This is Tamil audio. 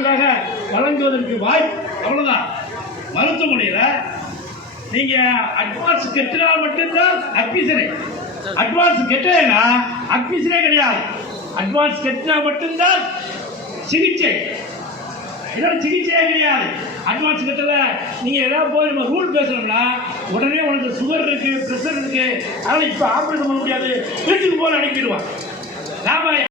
மருத்துவத்துக்காக வழங்குவதற்கு வாய்ப்பு. அவ்வளவுதான். மருத்துவமனையில நீங்க அட்வான்ஸ் கட்டினால் மட்டும்தான் அட்மிஷனே. அட்வான்ஸ் கட்டலைன்னா அட்மிஷனே கிடையாது. அட்வான்ஸ் கட்டினா மட்டும்தான் சிகிச்சை. இதெல்லாம் சிகிச்சையே கிடையாது. அட்வான்ஸ் கட்டல நீங்க ஏதாவது போய் நம்ம ரூல் பேசணும்னா உடனே உனக்கு சுகர் இருக்கு, பிரஷர் இருக்கு, அதனால இப்ப ஆபரேஷன் பண்ண முடியாது, வீட்டுக்கு போல அனுப்பிடுவான். நாம